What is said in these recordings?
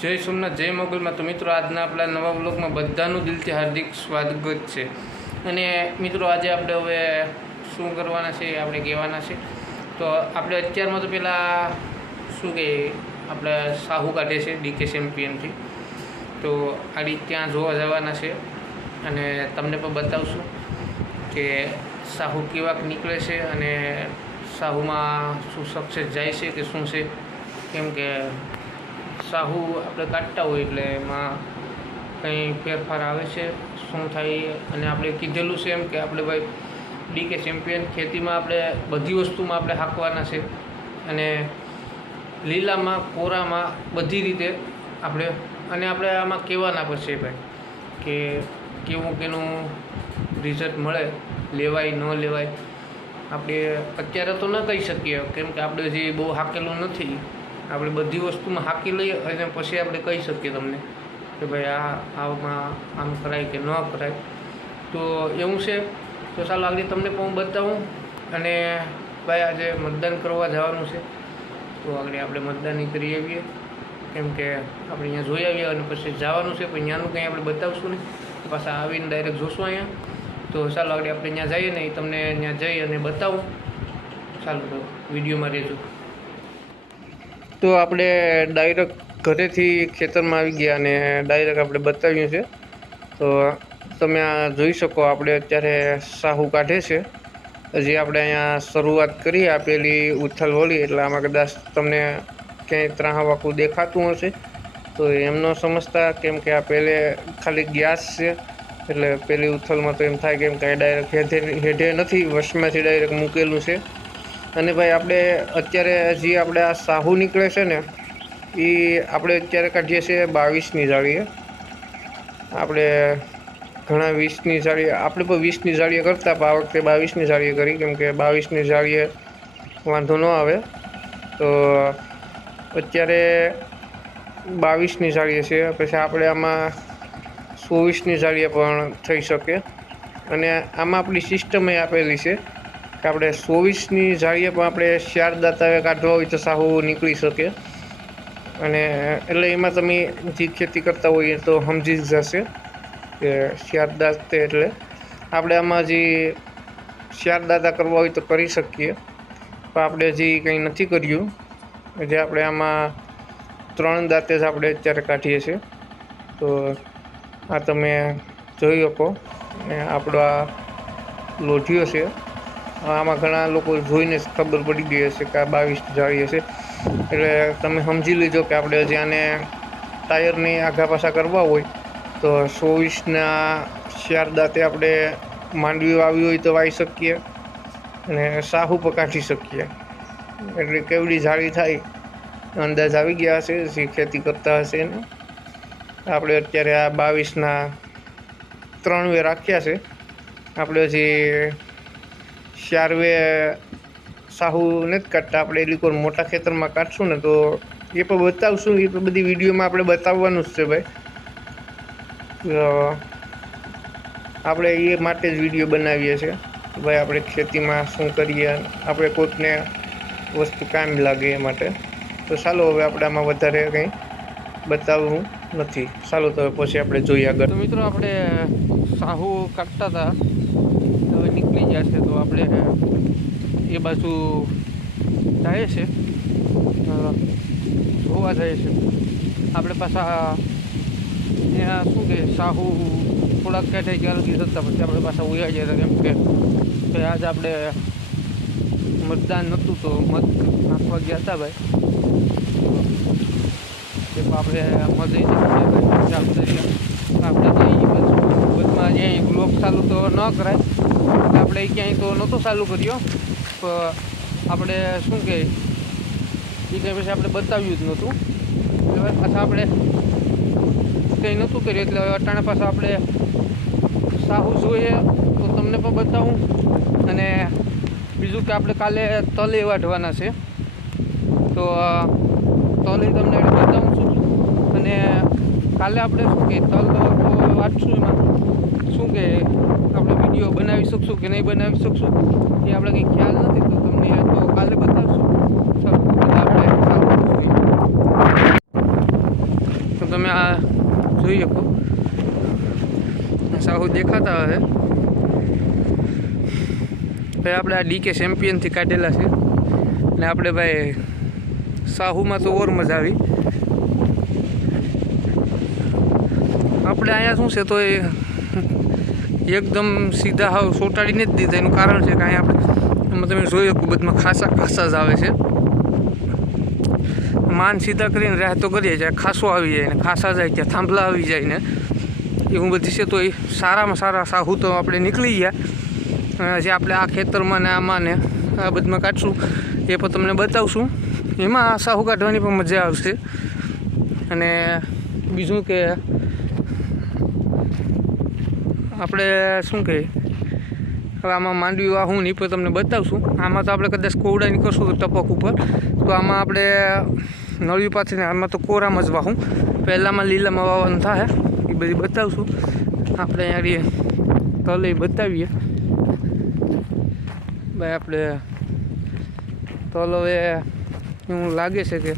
જય સોમનાથ, જય મોગલમાં તો મિત્રો, આજના આપણા નવા બ્લોગમાં બધાનું દિલથી હાર્દિક સ્વાગત છે. અને મિત્રો, આજે આપણે હવે શું કરવાના છે, આપણે કહેવાના છે. તો આપણે અત્યારમાં તો પહેલાં શું કહે આપણે સાહુ કાઢે છે ડીકે ચેમ્પિયનથી તો આડી ત્યાં જોવા જવાના છે. અને તમને પણ બતાવશું કે સાહુ કેવાક નીકળે છે અને સાહુમાં શું સક્સેસ જાય છે કે શું છે, કેમ કે સાહુ આપણે કાઢતા હોય એટલે એમાં કંઈ ફેરફાર આવે છે, શું થાય અને આપણે કીધેલું છે એમ કે આપણે ભાઈ ડીકે ચેમ્પિયન ખેતીમાં આપણે બધી વસ્તુમાં આપણે હાંકવાના છે અને લીલામાં, કોરામાં બધી રીતે આપણે અને આપણે આમાં કહેવાના પડશે ભાઈ કે કેવું કેનું રિઝલ્ટ મળે, લેવાય, ન લેવાય. આપણે અત્યારે તો ન કહી શકીએ, કેમ કે આપણે જે બહુ હાકેલું નથી. આપણે બધી વસ્તુમાં હાકી લઈએ અને પછી આપણે કહી શકીએ તમને કે ભાઈ આ આમાં આમ કરાય કે ન કરાય. તો એવું છે. તો ચાલો આગળ તમને પણ હું બતાવું અને ભાઈ આજે મતદાન કરવા જવાનું છે. તો આગળ આપણે મતદાન કરી આવીએ. કેમ કે આપણે અહીંયા જોઈ આવીએ અને પછી જવાનું છે. પણ ત્યાંનું કંઈ આપણે બતાવશું નહીં. પાછા આવીને ડાયરેક્ટ જોશું અહીંયા. તો ચાલો આગળ આપણે ત્યાં જઈએ ને એ તમને ત્યાં જઈ અને બતાવું. ચાલો તો વિડીયોમાં રહેજો. તો આપણે ડાયરેક્ટ ઘરેથી ખેતરમાં આવી ગયા અને ડાયરેક્ટ આપણે બતાવ્યું છે તો તમે આ જોઈ શકો, આપણે અત્યારે સાહુ કાઢે છે. હજી આપણે અહીંયા શરૂઆત કરી આપેલી ઉથલ હોળી એટલે આમાં કદાચ તમને ક્યાંય ત્રાહવાકું દેખાતું હશે. તો એમ ન સમજતા કેમ કે આ પહેલે ખાલી ગેસ છે, એટલે પેલી ઉથલમાં તો એમ થાય કેમ કે ડાયરેક્ટ હેઠે હેઠે નથી, વશમાંથી ડાયરેક્ટ મૂકેલું છે. અને ભાઈ આપણે અત્યારે જે આપણે આ સાહુ નીકળે છે ને, એ આપણે અત્યારે કાઢીએ છીએ બાવીસની જાળીએ. આપણે ઘણા વીસની જાળીએ, આપણે પણ વીસની જાળીએ કરતા, પણ આ વખતે બાવીસની જાળીએ કરી, કેમ કે બાવીસની જાળીએ વાંધો ન આવે. તો અત્યારે બાવીસની જાળીએ છે પછી આપણે આમાં ચોવીસની જાળીએ પણ થઈ શકે. અને આમાં આપણી સિસ્ટમે આપેલી છે. કે આપણે ચોવીસની પણ આપણે ચાર દાંતાવે કાઢવા હોય તો સાહુ નીકળી શકે. અને એટલે એમાં તમે જે ખેતી કરતા હોઈએ તો સમજી જ જશે કે ચાર દાંતે એટલે આપણે આમાં જે ચાર દાંતા કરવા હોય તો કરી શકીએ. પણ આપણે હજી કંઈ નથી કર્યું, જે આપણે આમાં ત્રણ દાંતે જ આપણે અત્યારે કાઢીએ છીએ. તો આ તમે જોઈ શકો. આપણો આ લોઢિયો છે. આમાં ઘણા લોકો જોઈને ખબર પડી ગઈ હશે કે આ બાવીસ જાળી હશે. એટલે તમે સમજી લેજો કે આપણે હજી આને ટાયરની આઘા પાછા કરવા હોય, તો ચોવીસના ચાર આપણે માંડવી વાવી હોય તો વાવી શકીએ અને સાહુ પણ કાઢી શકીએ. એટલે કેવડી જાળી થાય, અંદાજ આવી ગયા હશે જે ખેતી કરતા હશે એને. આપણે અત્યારે આ બાવીસના ત્રણ વે રાખ્યા છે. આપણે હજી ચાર વે સાહુ નથી કાઢતા. આપણે એલિકોર મોટા ખેતરમાં કાઢશું ને તો એ પણ બતાવશું. એ પણ બધી વિડીયોમાં આપણે બતાવવાનું જ છે ભાઈ. આપણે એ માટે જ વીડિયો બનાવીએ છીએ. ભાઈ, આપણે ખેતીમાં શું કરીએ? આપણે કોઈકને વસ્તુ કામ લાગે એ માટે. તો ચાલો હવે આપણે આમાં વધારે કંઈ બતાવવું નથી. ચાલો તો પછી આપણે જોઈએ આગળ. તો મિત્રો, આપણે સાહુ કાઢતા હતા. હવે નીકળી ગયા છે તો આપણે એ બાજુ જાય છે. અ, જોવા જાય છે. આપણે પાછા ત્યાં શું કે સાહુ થોડાક કાંઠે ગયા નથી જતા પછી આપણે પાછા ઉયા ગયા હતા કેમ કે કે આજે આપણે મતદાન નહોતું તો મત નાખવા ગયા હતા ભાઈ. કે આપણે મજે આપણે આપણે કંઈ જે બ્લોક ચાલુ તો ન કરાય. આપણે ક્યાંય તો નહોતો ચાલુ કર્યો. પણ આપણે શું કહે એ કંઈ પછી આપણે બતાવ્યું જ નહોતું. એટલે પાછા આપણે કંઈ નહોતું કર્યું, એટલે હવે અટાણે પાછા આપણે સાહુ જોઈએ તો તમને પણ બતાવું. અને બીજું કે આપણે કાલે તલ એ વાઢવાના છે. તો તલ તમને બતાવું છું. અને કાલે આપણે શું કે, તલ વાંચશું એમાં. શું કે, આપણે વીડિયો બનાવી શકશું કે નહીં બનાવી શકશું, એ આપણે કંઈ ખ્યાલ નથી. તો તમને તો કાલે બતાવશું. કરીએ. તમે આ જોઈ શકો. સાહુ દેખાતા હવે ભાઈ, આપણે આ ડીકે ચેમ્પિયનથી કાઢેલા છે. ને આપણે ભાઈ, સાહુમાં તો ઓર મજા આવી. આપણે અહીંયા શું છે તો એ એકદમ સીધા હાવ સોટાડીને જ દીધા. એનું કારણ છે કે અહીંયા આપણે એમાં તમે જોઈ શકો બધમાં ખાસા ખાસા જ આવે છે. માન સીધા કરીને રાહ તો કરીએ જાય ખાસો આવી જાય ને, ખાસા જાય ત્યાં, થાંભલા આવી જાય ને. એવું બધી છે તો એ સારામાં સારા સાહુ તો આપણે નીકળી ગયા. જે આપણે આ ખેતરમાં ને આમાં ને આ બધમાં કાઢશું. એ પણ તમને બતાવશું. એમાં સાહુ કાઢવાની પણ મજા આવશે. અને બીજું કે આપણે શું કહીએ? હવે આમાં માંડવી વાહું નહીં, પણ તમને બતાવશું. આમાં તો આપણે કદાચ કોવડાની કરશું ટપક ઉપર. તો આમાં આપણે નળિયું પાથરીને, આમાં તો કોરામાં જ વાહું. પહેલાંમાં લીલામાં વાવવાનું થાય, એ બધી બતાવશું. આપણે અહીંયા તલે બતાવીએ. ભાઈ, આપણે તલ હવે એવું લાગે છે કે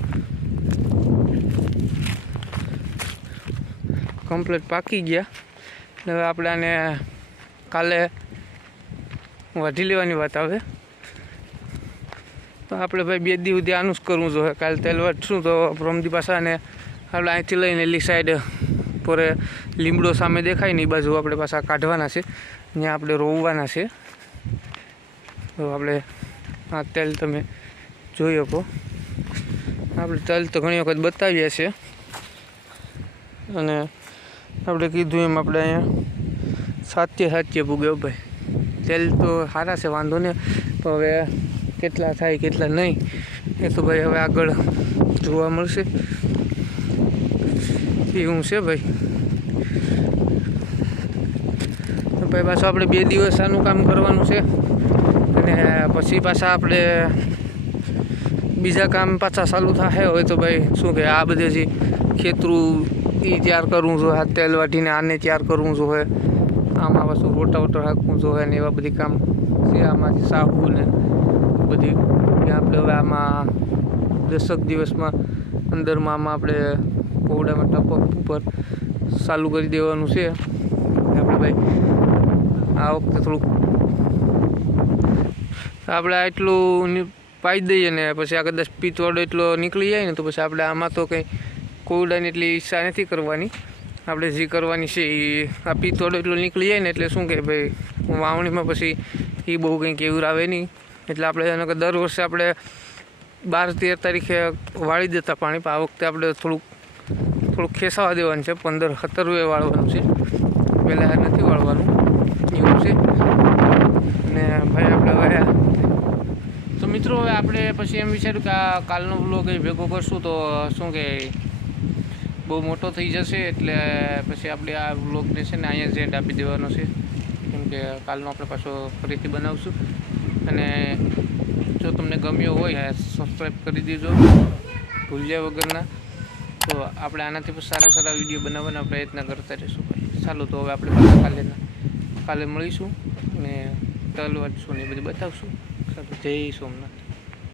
કમ્પ્લીટ પાકી ગયા. એટલે હવે આપણે આને કાલે વાઢી લેવાની વાત આવે. તો આપણે ભાઈ બે દી સુધી આનું જ કરવું જોઈએ કાલે તેલ વધશું તો પ્રમદી પાસાને આપણે અહીંથી લઈને એલી સાઈડ પોરે લીમડો સામે દેખાય ને એ બાજુ આપણે પાછા કાઢવાના છે. ત્યાં આપણે રોવવાના છે. તો આપણે આ તેલ તમે જોઈ શકો. આપણે તેલ તો ઘણી વખત બતાવીએ છીએ. અને આપણે કીધું એમ આપણે અહીંયા સાત્ય સાત્ય પૂગ્યો ભાઈ. તેલ તો સારા છે, વાંધો નહીં. તો હવે કેટલા થાય, કેટલા નહીં, એ તો ભાઈ હવે આગળ જોવા મળશે. એવું છે ભાઈ. તો ભાઈ પાછું આપણે બે દિવસ આનું કામ કરવાનું છે. અને પછી પાછા આપણે બીજા કામ પાછા ચાલુ થાય હોય તો ભાઈ શું કે આ બધે જે ખેતરું એ તૈયાર કરવું જોઈએ આ તેલ વાટીને આને તૈયાર કરવું જોઈએ આમાં પાછું રોટા વોટા હાંકવું જોઈએ ને એવા બધી કામ છે આમાંથી સાફું ને બધી. આપણે હવે આમાં દસક દિવસમાં અંદરમાં આમાં આપણે કોવડામાં ટપક ઉપર ચાલુ કરી દેવાનું છે. આપણે ભાઈ, આ વખતે થોડુંક આપણે આટલું પાઈ દઈએ ને પછી આ કદાચ પિત્તોડ એટલો નીકળી જાય ને તો પછી આપણે આમાં તો કંઈ કોવડાની એટલી ઈચ્છા નથી કરવાની. આપણે જે કરવાની છે એ આ પિત્તોડ એટલો નીકળી જાય ને એટલે શું કે ભાઈ વાવણીમાં પછી એ બહુ કંઈક એવું આવે નહીં. એટલે આપણે એને કે દર વર્ષે આપણે બાર તેર તારીખે વાળી દેતા પાણી, પણ આ વખતે આપણે થોડુંક થોડુંક ખેસાવા દેવાનું છે. પંદર સત્તરવે વાળવાનું છે. પહેલાં નથી વાળવાનું. એવું છે. અને ભાઈ આપણે હવે તો મિત્રો હવે આપણે પછી એમ વિચાર્યું કે આ કાલનો બ્લોગ એ ભેગો કરશું, તો શું કે બહુ મોટો થઈ જશે એટલે પછી આપણે આ બ્લોગને છે ને અહીંયા જ એન્ડ આપી દેવાનો છે. કેમ કે કાલનો આપણે પાછો ફરીથી બનાવશું. અને જો તમને ગમ્યો હોય સબસ્ક્રાઈબ કરી દેજો ભૂલ્યા વગરના. તો આપણે આનાથી પણ સારા સારા વીડિયો બનાવવાના પ્રયત્ન કરતા રહીશું ભાઈ. ચાલો તો હવે આપણે પાછા કાલે કાલે મળીશું. અને તલ વાંચશું ને એ બધું બતાવશું. ચાલો, જય સોમનાથ.